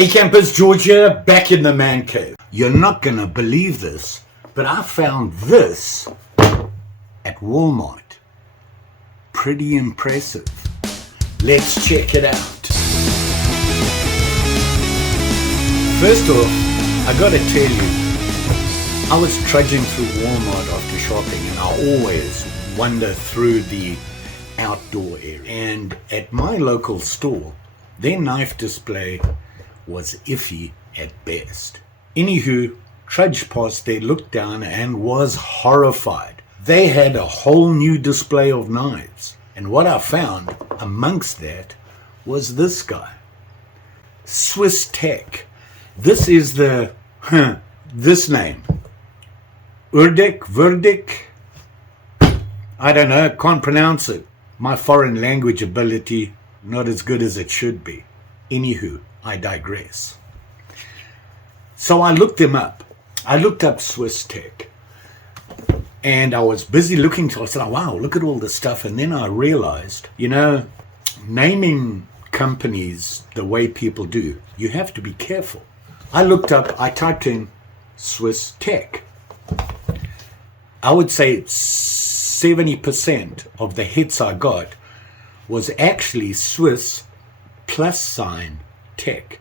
Hey campers, George here, back in the man cave. You're not gonna believe this, but I found this at Walmart. Pretty impressive. Let's check it out. First off, I gotta tell you, I was trudging through Walmart after shopping, and I always wander through the outdoor area. And at my local store, their knife display was iffy at best. Anywho, trudged past there, looked down, and was horrified. They had a whole new display of knives. And what I found amongst that was this guy. Swiss Tech. This is this name. WURDIG. I don't know, can't pronounce it. My foreign language ability, not as good as it should be. Anywho, I digress. So I looked them up. I looked up Swiss Tech. And I was busy looking, so I said, oh, wow, look at all this stuff. And then I realized, naming companies the way people do, you have to be careful. I typed in Swiss Tech. I would say 70% of the hits I got was actually Swiss + Tech.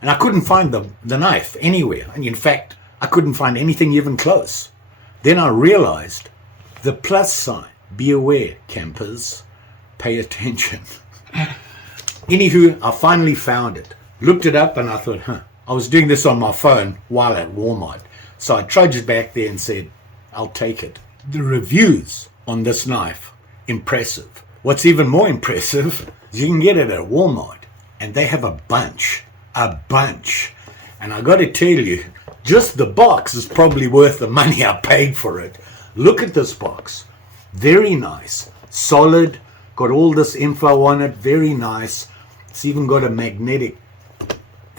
And I couldn't find the knife anywhere. And in fact, I couldn't find anything even close. Then I realized the +. Be aware, campers. Pay attention. Anywho, I finally found it. Looked it up and I thought, I was doing this on my phone while at Walmart. So I trudged back there and said, I'll take it. The reviews on this knife, impressive. What's even more impressive is you can get it at Walmart. And they have a bunch. And I got to tell you, just the box is probably worth the money I paid for it. Look at this box. Very nice. Solid. Got all this info on it. Very nice. It's even got a magnetic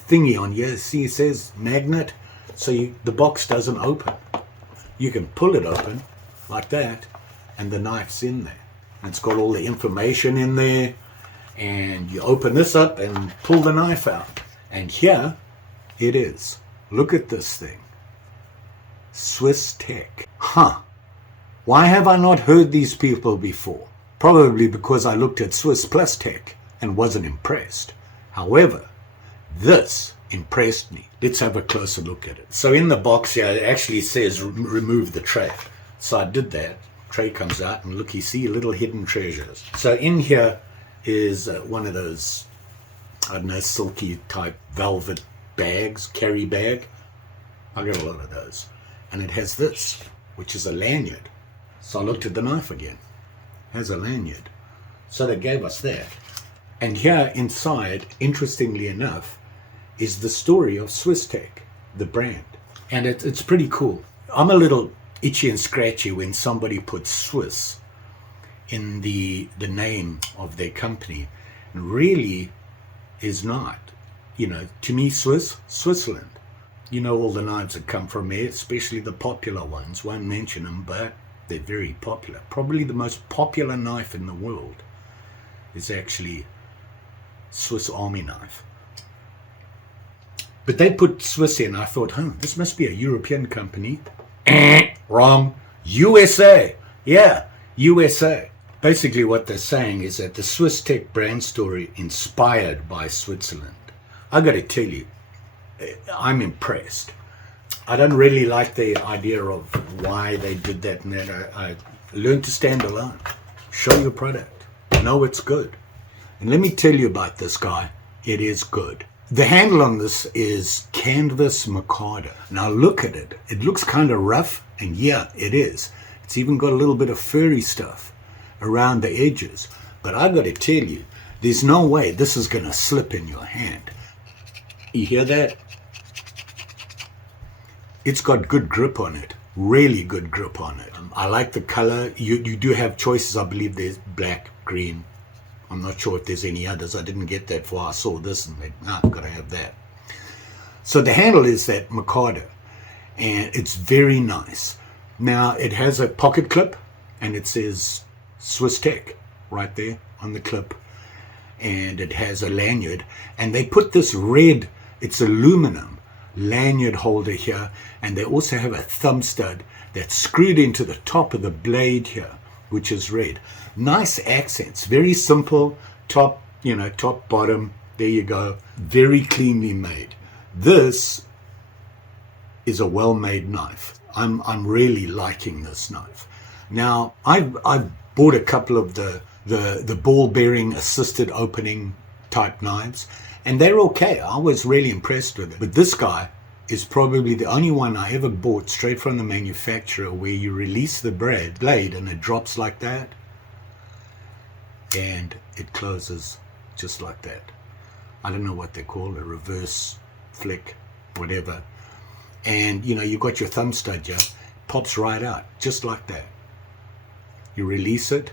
thingy on here. See, it says magnet. So the box doesn't open. You can pull it open like that. And the knife's in there. And it's got all the information in there. And you open this up and pull the knife out. And here it is. Look at this thing. Swiss Tech. Why have I not heard these people before? Probably because I looked at Swiss + Tech and wasn't impressed. However, this impressed me. Let's have a closer look at it. So in the box here, it actually says remove the tray. So I did that. Tray comes out and look, you see little hidden treasures. So in here is one of those, I don't know, silky type velvet bags, carry bag. I got a lot of those. And it has this, which is a lanyard. So I looked at the knife again. It has a lanyard. So they gave us that. And here inside, interestingly enough, is the story of Swiss Tech, the brand. And it's pretty cool. I'm a little itchy and scratchy when somebody puts Swiss in the name of their company. And really is not. To me, Switzerland. All the knives that come from there, especially the popular ones. Won't mention them, but they're very popular. Probably the most popular knife in the world is actually Swiss Army knife. But they put Swiss in. I thought, this must be a European company. Wrong. USA. Yeah, USA. Basically what they're saying is that the Swiss Tech brand story inspired by Switzerland. I got to tell you, I'm impressed. I don't really like the idea of why they did that and that. I learned to stand alone. Show your product. Know it's good. And let me tell you about this guy. It is good. The handle on this is canvas micarta. Now look at it. It looks kind of rough, and yeah, it is. It's even got a little bit of furry stuff around the edges. But I got to tell you, there's no way this is going to slip in your hand. You hear that? It's got good grip on it. Really good grip on it. I like the color. You do have choices. I believe there's black, green. I'm not sure if there's any others. I didn't get that far. I saw this and I've got to have that. So the handle is that micarta. And it's very nice. Now it has a pocket clip and it says Swiss Tech right there on the clip. And it has a lanyard. And they put this red It's aluminum lanyard holder here, and they also have a thumb stud that's screwed into the top of the blade here, which is red. Nice accents, very simple, top, top, bottom, there you go, very cleanly made. This is a well-made knife. I'm really liking this knife. Now, I've bought a couple of the ball bearing assisted opening type knives, and they're okay. I was really impressed with it. But this guy is probably the only one I ever bought straight from the manufacturer where you release the blade and it drops like that, and it closes just like that. I don't know what they call a reverse flick, whatever. And you've got your thumb stud here, pops right out, just like that. You release it,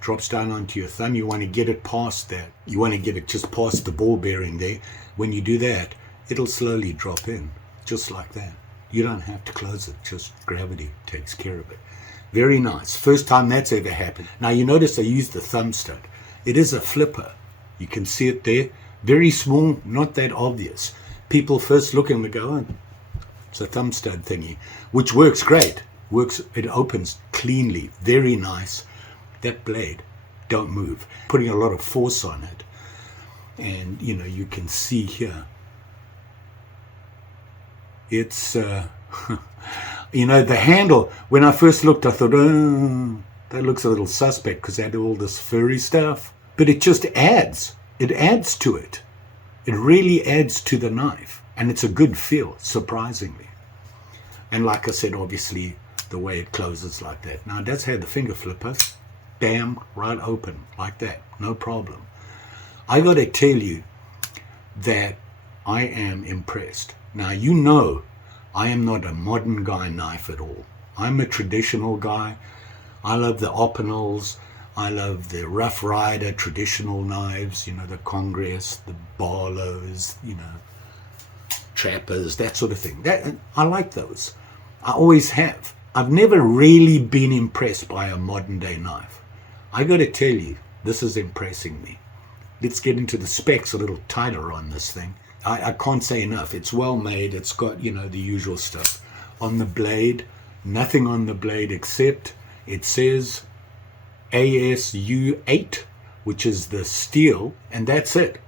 drops down onto your thumb. You want to get it past that. You want to get it just past the ball bearing there. When you do that, it'll slowly drop in, just like that. You don't have to close it, just gravity takes care of it. Very nice. First time that's ever happened. Now you notice I used the thumb stud. It is a flipper. You can see it there. Very small, not that obvious. People first look and they go, oh, it's a thumb stud thingy, which works great. It opens cleanly, very nice. That blade, don't move. Putting a lot of force on it. And, you can see here. It's, the handle, when I first looked, I thought, oh, that looks a little suspect because they had all this furry stuff. But it just adds. It adds to it. It really adds to the knife. And it's a good feel, surprisingly. And like I said, obviously, the way it closes like that. Now, it does have the finger flipper. Bam, right open, like that. No problem. I got to tell you that I am impressed. Now, I am not a modern guy knife at all. I'm a traditional guy. I love the Opinels. I love the Rough Rider traditional knives, the Congress, the Barlows, Trappers, that sort of thing. I like those. I always have. I've never really been impressed by a modern day knife. I got to tell you, this is impressing me. Let's get into the specs a little tighter on this thing. I can't say enough. It's well made. It's got, the usual stuff. On the blade, nothing on the blade except it says ASU 8, which is the steel, and that's it.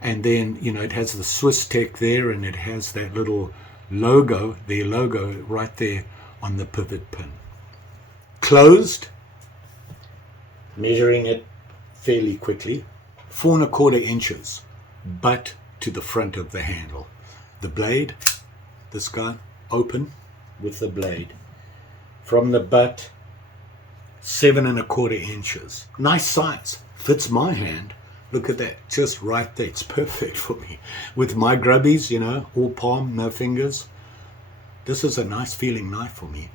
And then, it has the Swiss Tech there, and it has that little logo, their logo right there on the pivot pin. Closed, measuring it fairly quickly, 4¼ inches, butt to the front of the handle. The blade, this guy, open with the blade. From the butt, 7¼ inches. Nice size, fits my hand. Look at that, just right there. It's perfect for me. With my grubbies, all palm, no fingers. This is a nice feeling knife for me.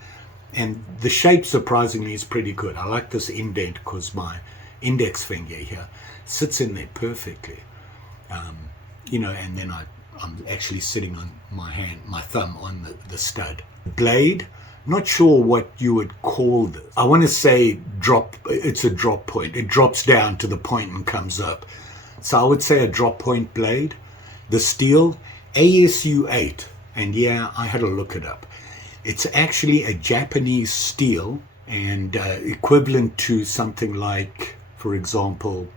And the shape, surprisingly, is pretty good. I like this indent because my index finger here sits in there perfectly. And then I'm actually sitting on my thumb on the stud. Blade, not sure what you would call this. I want to say it's a drop point. It drops down to the point and comes up. So I would say a drop point blade. The steel, ASU 8. And yeah, I had to look it up. It's actually a Japanese steel and equivalent to something like, for example,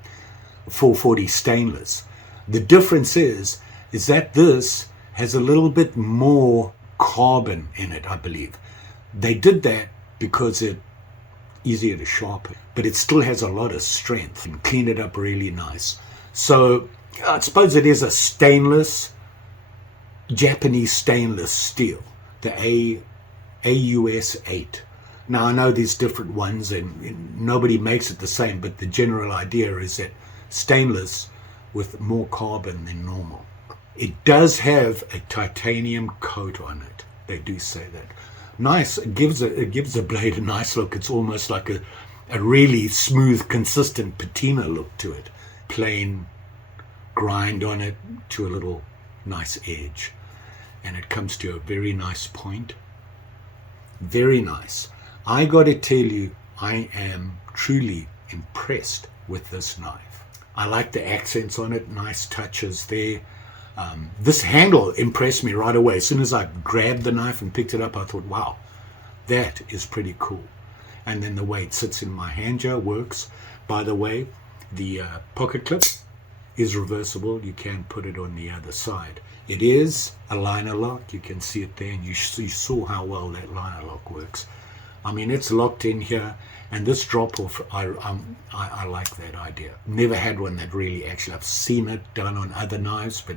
440 stainless. The difference is that this has a little bit more carbon in it, I believe. They did that because it's easier to sharpen, but it still has a lot of strength and clean it up really nice. So I suppose it is a Japanese stainless steel, the AUS 8. Now I know there's different ones and nobody makes it the same, but the general idea is that stainless with more carbon than normal. It does have a titanium coat on it. They do say that. Nice. It gives the blade a nice look. It's almost like a really smooth, consistent patina look to it. Plain grind on it to a little nice edge. And it comes to a very nice point. Very nice. I got to tell you, I am truly impressed with this knife. I like the accents on it, nice touches there. This handle impressed me right away. As soon as I grabbed the knife and picked it up, I thought, wow, that is pretty cool. And then the way it sits in my hand jar works. By the way, the pocket clip is reversible. You can put it on the other side. It is a liner lock. You can see it there, and you saw how well that liner lock works. I mean, it's locked in here, and this drop off, I like that idea. Never had one that really actually, I've seen it done on other knives, but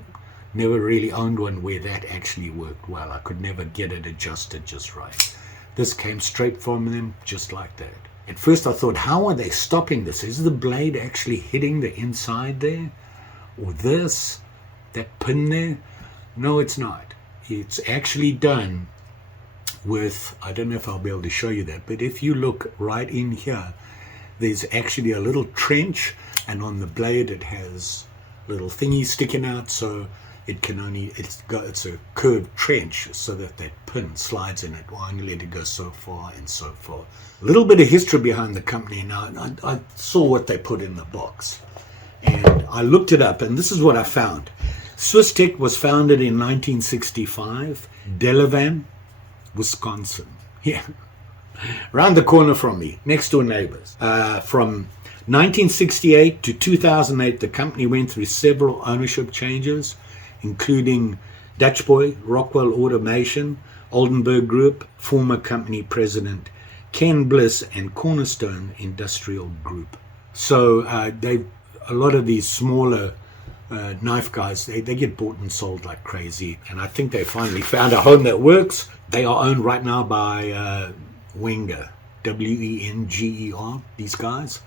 never really owned one where that actually worked well. I could never get it adjusted just right. This came straight from them, just like that. At first I thought, how are they stopping this? Is the blade actually hitting the inside there? Or this? That pin there? No, it's not. It's actually done with, I don't know if I'll be able to show you that, but if you look right in here, there's actually a little trench, and on the blade it has little thingies sticking out, so it can only, it's a curved trench, so that pin slides in. It will only let it go so far and so far. A little bit of history behind the company now. I saw what they put in the box, and I looked it up, and this is what I found. Swisstech was founded in 1965, Delavan, Wisconsin. Yeah, around the corner from me, next door neighbors. From 1968 to 2008, the company went through several ownership changes, including Dutch Boy, Rockwell Automation, Oldenburg Group, former company president Ken Bliss, and Cornerstone Industrial Group. So a lot of these smaller knife guys, they get bought and sold like crazy, and I think they finally found a home that works. They are owned right now by Wenger, W-E-N-G-E-R, these guys.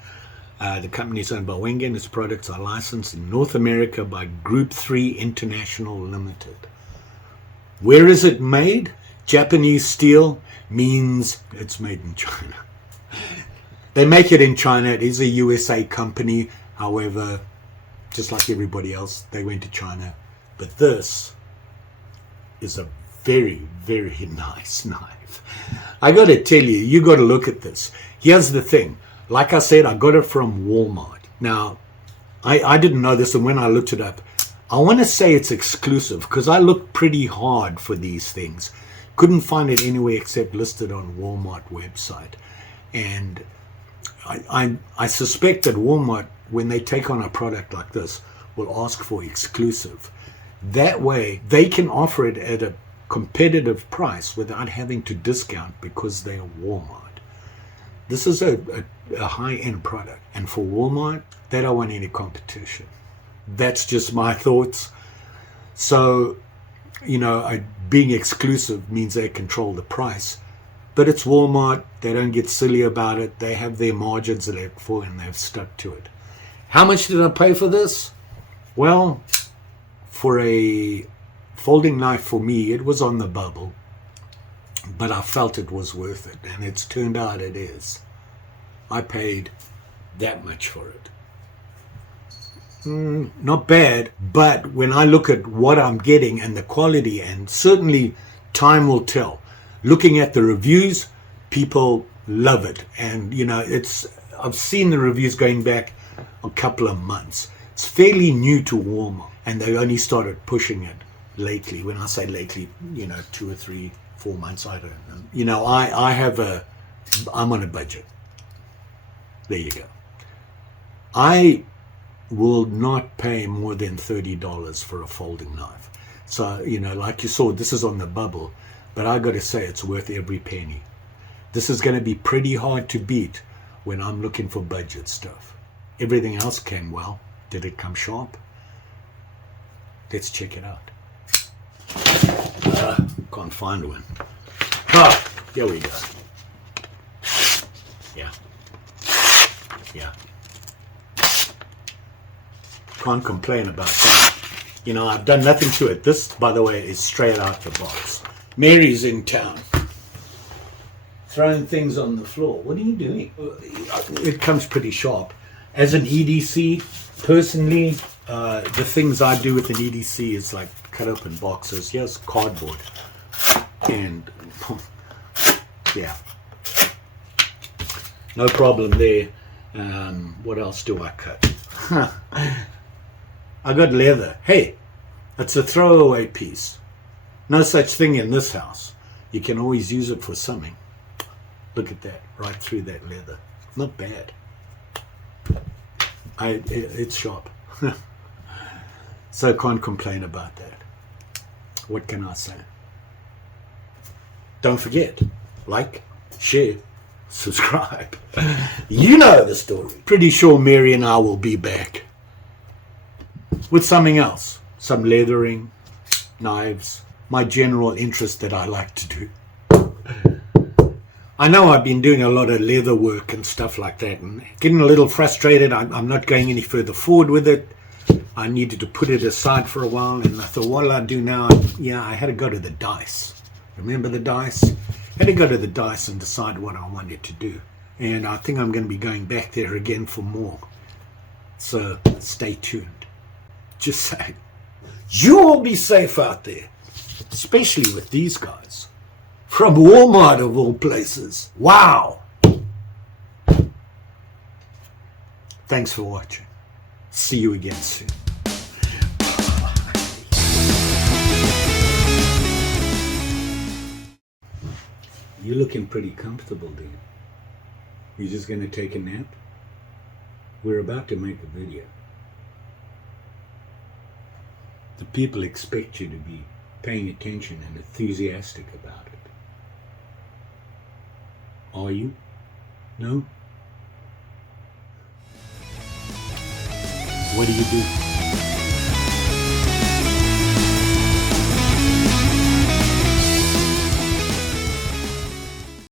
The company is owned by Wenger, and its products are licensed in North America by Group 3 International Limited. Where is it made? Japanese steel means it's made in China. They make it in China. It is a USA company. However, just like everybody else, they went to China. But this is a very, very nice knife. I got to tell you, you got to look at this. Here's the thing. Like I said, I got it from Walmart. Now, I didn't know this, and when I looked it up, I want to say it's exclusive, because I looked pretty hard for these things. Couldn't find it anywhere except listed on Walmart website. And I suspect that Walmart, when they take on a product like this, will ask for exclusive. That way, they can offer it at a competitive price without having to discount, because they are Walmart. This is a high-end product, and for Walmart, they don't want any competition. That's just my thoughts. So, being exclusive means they control the price, but it's Walmart. They don't get silly about it. They have their margins that they're for, and they've stuck to it. How much did I pay for this? Well, for a folding knife, for me, it was on the bubble, but I felt it was worth it, and it's turned out it is. I paid that much for it. Not bad, but when I look at what I'm getting and the quality, and certainly time will tell. Looking at the reviews, people love it, and I've seen the reviews going back a couple of months. It's fairly new to Walmart, and they only started pushing it lately. When I say lately, 2 or 3, 4 months, I don't know. I'm on a budget. There you go. I will not pay more than $30 for a folding knife. So, like you saw, this is on the bubble, but I got to say it's worth every penny. This is going to be pretty hard to beat when I'm looking for budget stuff. Everything else came well. Did it come sharp? Let's check it out. Can't find one. Here we go. Yeah. Can't complain about that. I've done nothing to it. This, by the way, is straight out the box. Mary's in town, throwing things on the floor. What are you doing? It comes pretty sharp. As an EDC, personally, the things I do with an EDC is like cut open boxes. Here's cardboard. And, yeah. No problem there. What else do I cut? I got leather. Hey, It's a throwaway piece. No such thing in this house. You can always use it for something. Look at that, right through that leather. Not bad. It's sharp. So I can't complain about that. What can I say? Don't forget, like, share, subscribe. You know the story. Pretty sure Mary and I will be back with something else. Some leathering, knives, my general interest that I like to do. I know I've been doing a lot of leather work and stuff like that and getting a little frustrated. I'm not going any further forward with it. I needed to put it aside for a while, and I thought, what'll I do now? Yeah, I had to go to the dice. Remember the dice? I had to go to the dice and decide what I wanted to do. And I think I'm going to be going back there again for more. So stay tuned. Just saying. You all be safe out there. Especially with these guys. From Walmart of all places. Wow. Thanks for watching. See you again soon. You're looking pretty comfortable, dude. You just gonna take a nap? We're about to make a video. The people expect you to be paying attention and enthusiastic about it. Are you? No? What do you do?